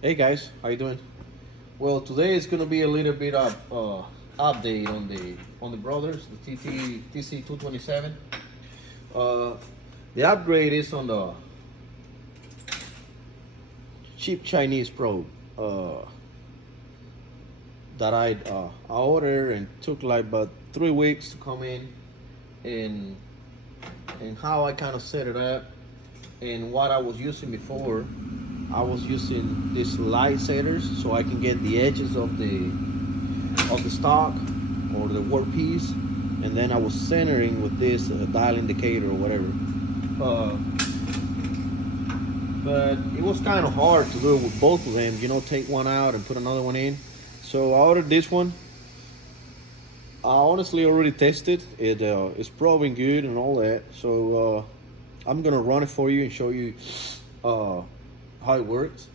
Hey guys, how you doing? Well, today is gonna be a little bit of update on the brothers, the TC 227. Uh, the upgrade is on the cheap Chinese probe that I ordered and took like about 3 weeks to come in, and how I kind of set it up and what I was using before. I was using these light setters so I can get the edges of the stock or the workpiece, and then I was centering with this dial indicator or whatever. Uh, but it was kind of hard to do it with both of them. Take one out and put another one in. So I ordered this one. I honestly already tested it. It's probing good and all that. So I'm gonna run it for you and show you how it works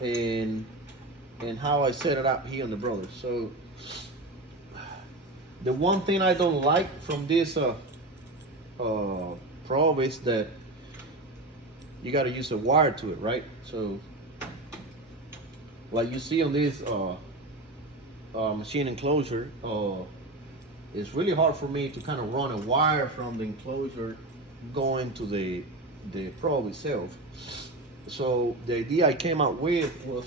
and how I set it up here on the Brothers. So the one thing I don't like from this probe is that you got to use a wire to it, right? So like you see on this machine enclosure, it's really hard for me to kind of run a wire from the enclosure going to the probe itself. So the idea I came up with was,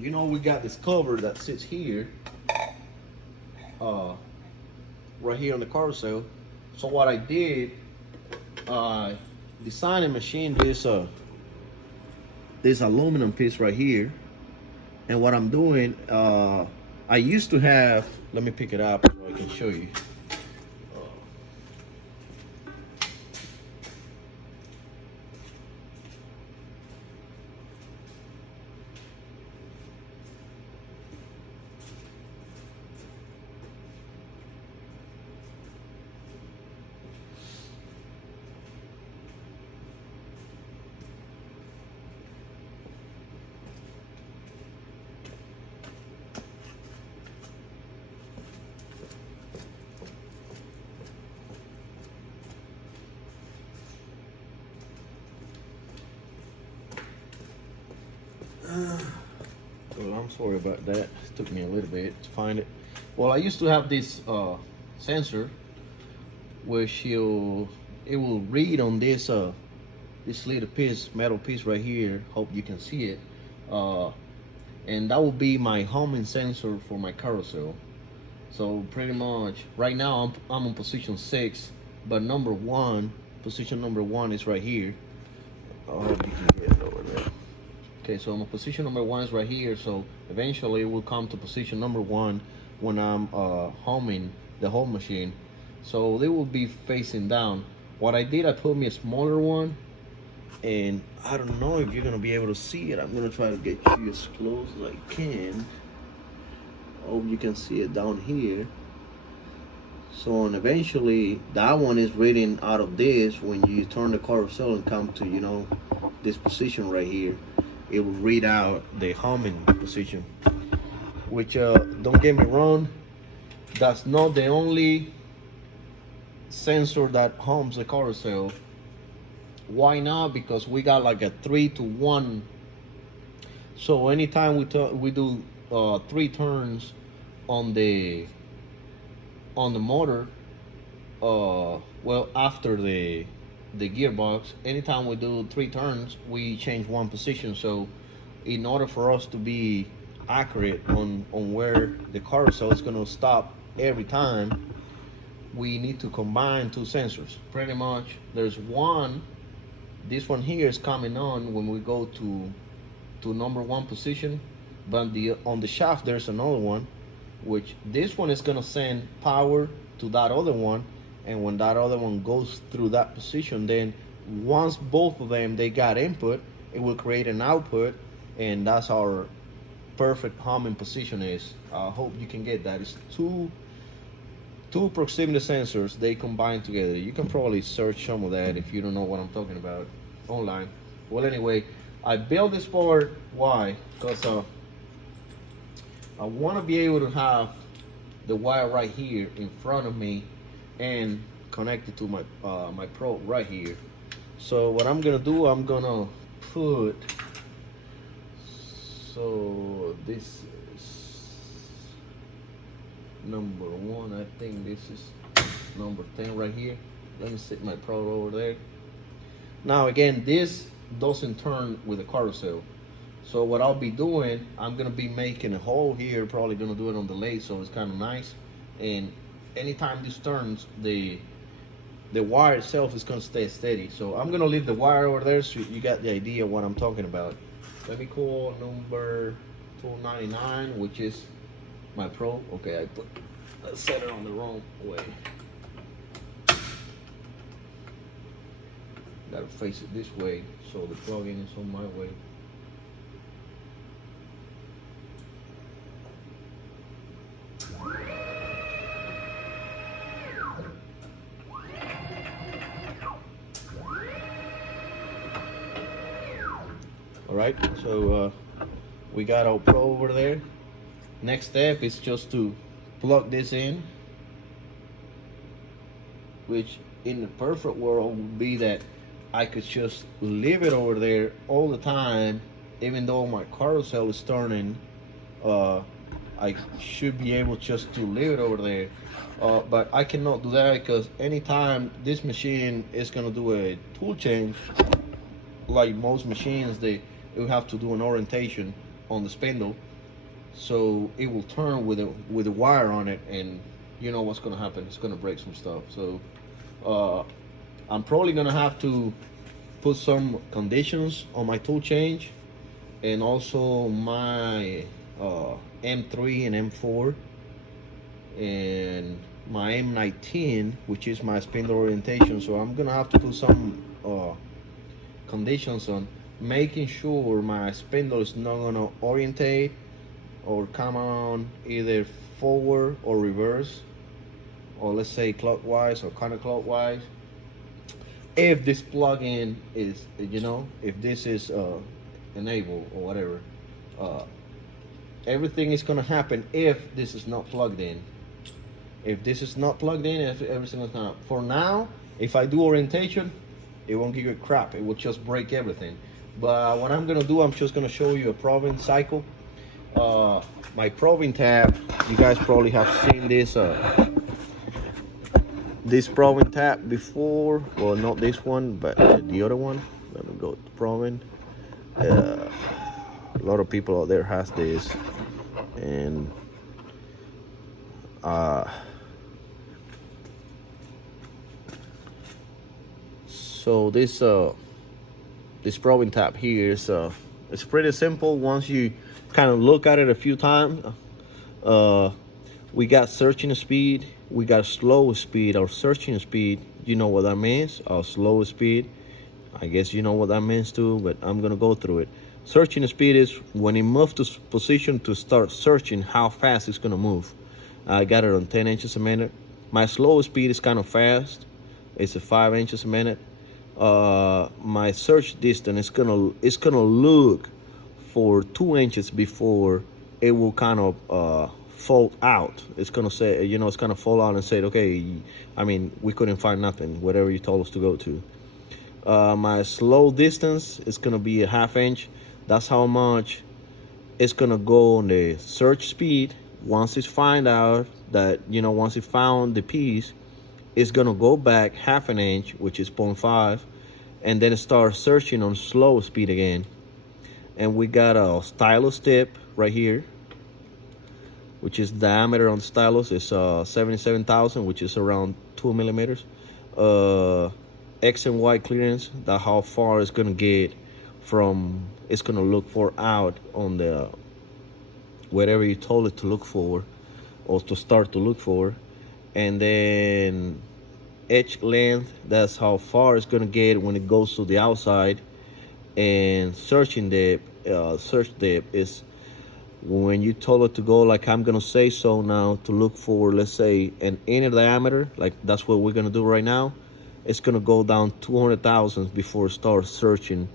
we got this cover that sits here, right here on the carousel. So what I did, I designed and machined this aluminum piece right here. And what I'm doing, I used to have, let me pick it up so I can show you. Well, I'm sorry about that. It took me a little bit to find it. Well, I used to have this sensor which it will read on this little metal piece right here. Hope you can see it. And that will be my homing sensor for my carousel. So pretty much right now I'm on position 6, but position number one is right here. I hope you can get it over there. Okay, so my position number 1 is right here. So eventually it will come to position number 1 when I'm homing the whole machine. So they will be facing down. What I did, I put me a smaller one, and I don't know if you're gonna be able to see it. I'm gonna try to get you as close as I can. Hope you can see it down here. So, and eventually that one is reading out of this. When you turn the carousel and come to this position right here, it will read out the homing position. Which don't get me wrong, that's not the only sensor that homes the carousel. Why not? Because we got like a 3-to-1. So anytime we do 3 turns on the motor, well, after the gearbox, anytime we do 3 turns, we change one position. So in order for us to be accurate on where the carousel is going to stop every time, we need to combine 2 sensors. Pretty much there's one, this one here is coming on when we go to number 1 position, but on the shaft there's another one, which this one is going to send power to that other one, and when that other one goes through that position, then once both of them they got input, it will create an output, and that's our perfect homing position is. I hope you can get that. It's two proximity sensors, they combine together. You can probably search some of that if you don't know what I'm talking about online. Well, anyway, I built this board. Why? Because I want to be able to have the wire right here in front of me and connected to my probe right here. So what I'm gonna do, I'm gonna put, so this is number 1. I think this is number 10 right here. Let me stick my probe over there. Now again, this doesn't turn with a carousel. So what I'll be doing, I'm gonna be making a hole here, probably gonna do it on the lathe, so it's kind of nice. And anytime this turns, the wire itself is gonna stay steady. So I'm gonna leave the wire over there so you got the idea of what I'm talking about. Let me call number 299, which is my probe. Okay, I set it on the wrong way. Gotta face it this way so the plug-in is on my way. All right, so we got our probe over there. Next step is just to plug this in, which in the perfect world would be that I could just leave it over there all the time, even though my carousel is turning. I should be able just to leave it over there, but I cannot do that because anytime this machine is gonna do a tool change, like most machines, they will have to do an orientation on the spindle, so it will turn with a wire on it, and you know what's gonna happen. It's gonna break some stuff. So I'm probably gonna have to put some conditions on my tool change, and also my M3 and M4 and my M19, which is my spindle orientation. So I'm gonna have to put some conditions on making sure my spindle is not gonna orientate or come on either forward or reverse, or let's say clockwise or counterclockwise. If this plug-in is, you know, if this is enabled or whatever, everything is gonna happen if this is not plugged in. If this is not plugged in, everything is gonna, for now, if I do orientation, it won't give you crap. It will just break everything. But what I'm gonna do, I'm just gonna show you a probing cycle. My probing tab, you guys probably have seen this probing tab before. Well, not this one, but the other one. Let me go to probing. A lot of people out there has this, and so this probing tab here is it's pretty simple. Once you kind of look at it a few times, we got searching speed, we got slow speed. Our searching speed, you know what that means. Our slow speed, I guess you know what that means too, but I'm gonna go through it. Searching speed is when it moves to position to start searching, how fast it's gonna move. I got it on 10 inches a minute. My slow speed is kind of fast. It's a 5 inches a minute. My search distance is gonna look for 2 inches before it will kind of fall out. It's gonna say, you know, it's gonna fall out and say, okay, I mean, we couldn't find nothing, whatever you told us to go to. My slow distance is gonna be a 1/2 inch. That's how much it's gonna go on the search speed. Once it's find out that, you know, once it found the piece, it's gonna go back 1/2 inch, which is 0.5, and then start searching on slow speed again. And we got a stylus tip right here, which is diameter on the stylus is 77,000, which is around 2 millimeters. X and Y clearance, that how far it's gonna get from, it's gonna look for out on the whatever you told it to look for or to start to look for. And then edge length, that's how far it's gonna get when it goes to the outside. And searching depth, search depth is when you told it to go, like I'm gonna say so now, to look for, let's say, an inner diameter, like that's what we're gonna do right now. It's gonna go down 200 thousandths before it starts searching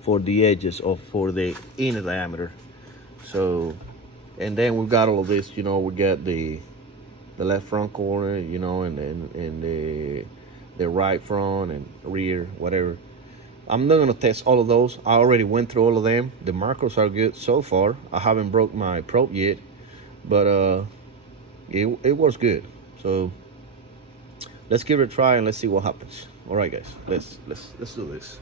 for the edges or for the inner diameter. So, and then we've got all of this, you know, we got the left front corner, you know, and the right front and rear, whatever. I'm not gonna test all of those. I already went through all of them. The macros are good so far. I haven't broke my probe yet, but it was good. So let's give it a try and let's see what happens. All right, guys, let's do this.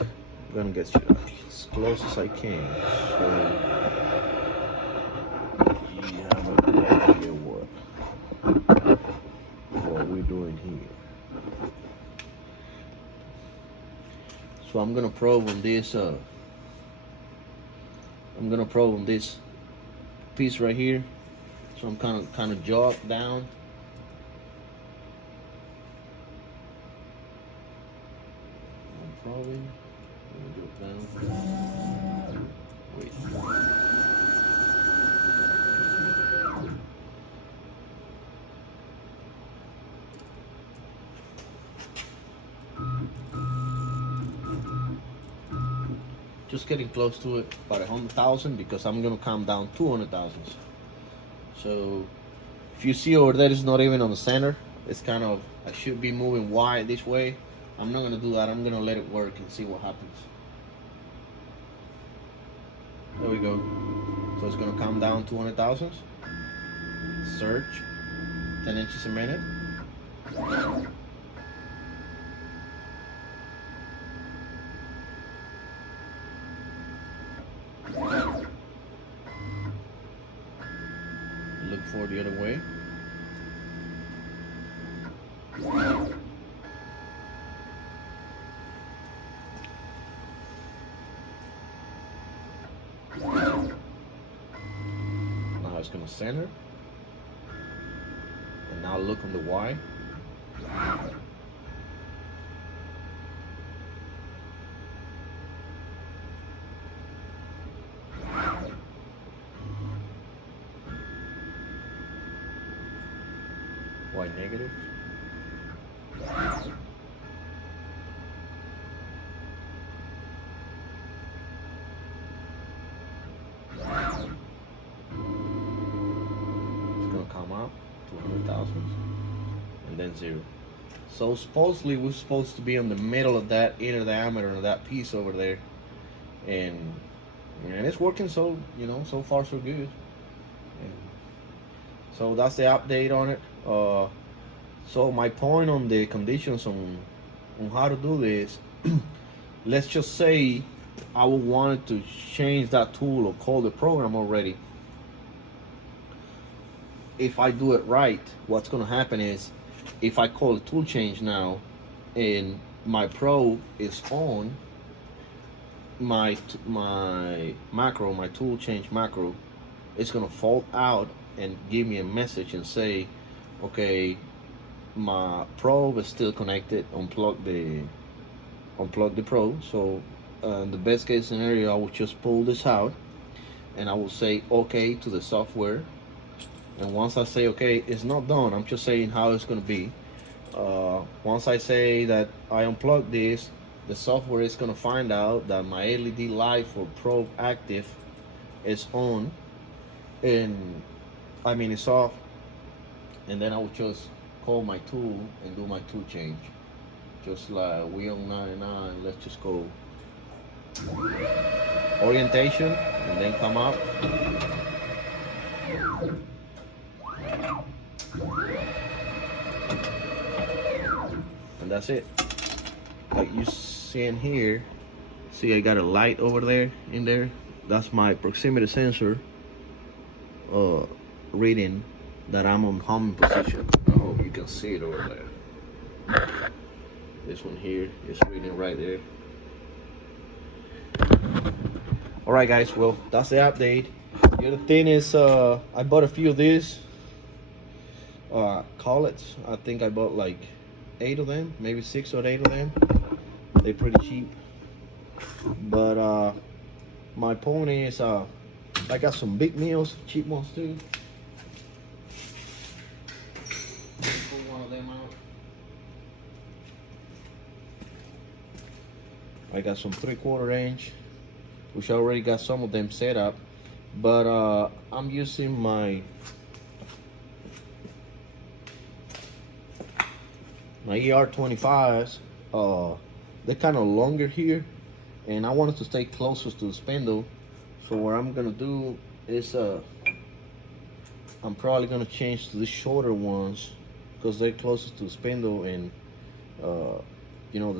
I'm gonna get you as close as I can. So you have a good idea what we're doing here. So I'm gonna probe on this. I'm gonna probe on this piece right here. So I'm kind of jaw it down. I'm probing. Do it down. Wait. Just getting close to it, about 100,000, because I'm gonna come down 200,000. So if you see over there, it's not even on the center. It's kind of, I should be moving wide this way. I'm not gonna do that. I'm gonna let it work and see what happens. There we go. So it's gonna come down 200,000. Search, 10 inches a minute. Look for the other way. Now it's gonna center. And now look on the Y. Y negative. It's gonna come up to 100,000 and then 0. So supposedly we're supposed to be in the middle of that inner diameter of that piece over there, and it's working. So so far so good. And so that's the update on it. So my point on the conditions on how to do this, let's just say I would want to change that tool or call the program already. If I do it right, what's going to happen is, if I call a tool change now and my probe is on, my macro, my tool change macro, it's going to fall out and give me a message and say, okay, my probe is still connected. Unplug the probe. So the best case scenario, I would just pull this out and I will say okay to the software. And once I say okay, it's not done. I'm just saying how it's going to be. Once I say that I unplug this, the software is going to find out that my LED light for probe active is on, and it's off. And then I will just call my tool and do my tool change. Just like we on 99, let's just go orientation and then come up. And that's it. Like you see in here, see I got a light over there in there. That's my proximity sensor reading that I'm on homing position. I hope you can see it over there. This one here is reading right there. Alright guys, well that's the update. The other thing is I bought a few of these collets. I think I bought like 8 of them, maybe 6 or 8 of them. They're pretty cheap. But my point is I got some big meals, cheap ones too. Pull one of them out. I got some 3/4 inch, which I already got some of them set up, but I'm using my ER25s they're kind of longer here, and I wanted to stay closest to the spindle. So what I'm gonna do is I'm probably gonna change to the shorter ones because they're closest to the spindle, and you know,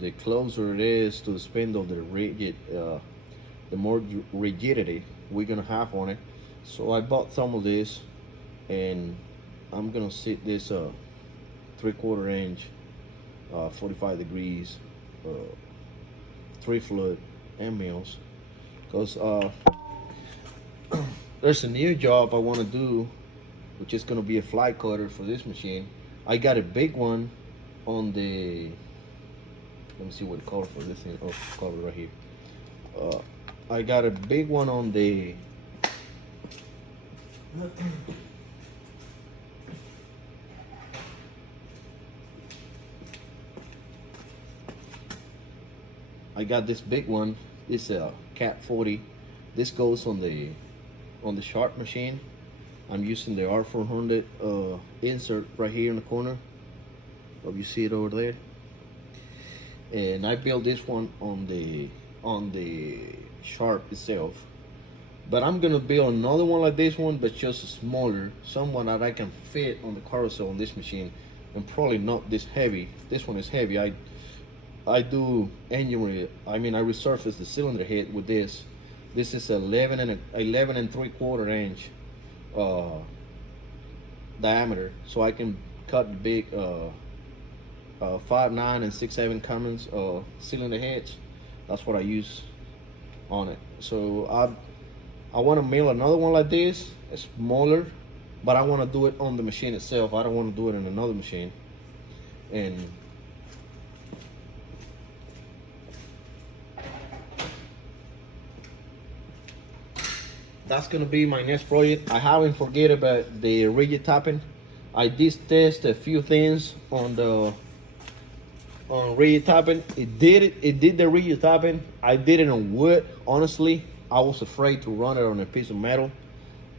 the closer it is to the spindle, the rigid, the more rigidity we're gonna have on it. So I bought some of this, and I'm gonna sit this 3/4 inch, 45 degrees, 3 fluid end mills, because there's a new job I want to do, which is going to be a fly cutter for this machine. I got a big one on the, let me see what color for this thing. Oh, color right here. I got a big one on the I got this big one. This Cat 40. This goes on the sharp machine. I'm using the R400 insert right here in the corner. Hope you see it over there. And I built this one on the sharp itself. But I'm gonna build another one like this one, but just smaller, someone that I can fit on the carousel on this machine, and probably not this heavy. This one is heavy. I do engine, I resurface the cylinder head with this. This is 11 and 3/4 inch diameter, so I can cut the big 5/9 and 6/7 Cummins cylinder heads. That's what I use on it. So I want to mill another one like this, it's smaller, but I want to do it on the machine itself. I don't want to do it in another machine. And that's gonna be my next project. I haven't forget about the rigid tapping. I did test a few things on rigid tapping. It did the rigid tapping. I did it on wood. Honestly, I was afraid to run it on a piece of metal.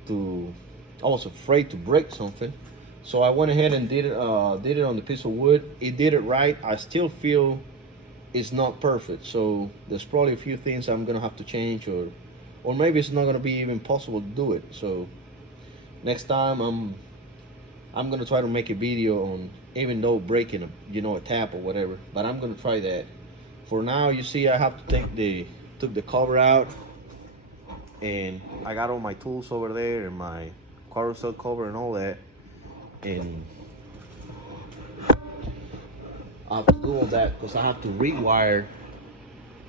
I was afraid to break something, so I went ahead and did it on the piece of wood. It did it right. I still feel it's not perfect, so there's probably a few things I'm gonna have to change, or maybe it's not gonna be even possible to do it. So next time I'm gonna try to make a video on, even though breaking a tap or whatever, but I'm gonna try that. For now, you see, I have to took the cover out, and I got all my tools over there and my carousel cover and all that, and I have to do all that because I have to rewire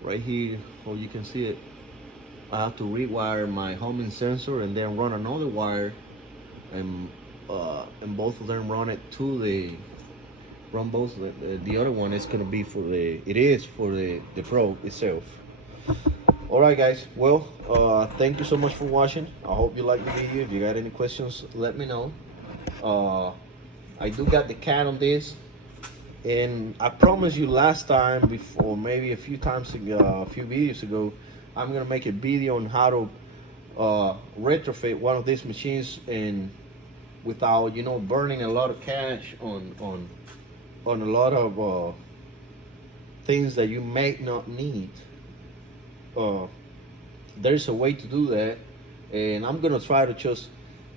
right here. Oh, you can see it. I have to rewire my homing sensor and then run another wire, and both of them run it to the other one is gonna be for the probe itself. All right, guys. Well, thank you so much for watching. I hope you liked the video. If you got any questions, let me know. I do got the cat on this, and I promised you last time, before maybe a few videos ago, I'm gonna make a video on how to retrofit one of these machines, and without burning a lot of cash on a lot of things that you may not need. There's a way to do that, and I'm gonna try to just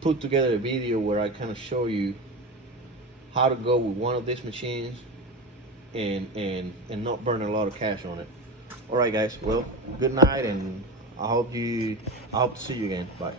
put together a video where I kind of show you how to go with one of these machines and not burn a lot of cash on it. All right, guys. Well, good night, and I hope to see you again. Bye.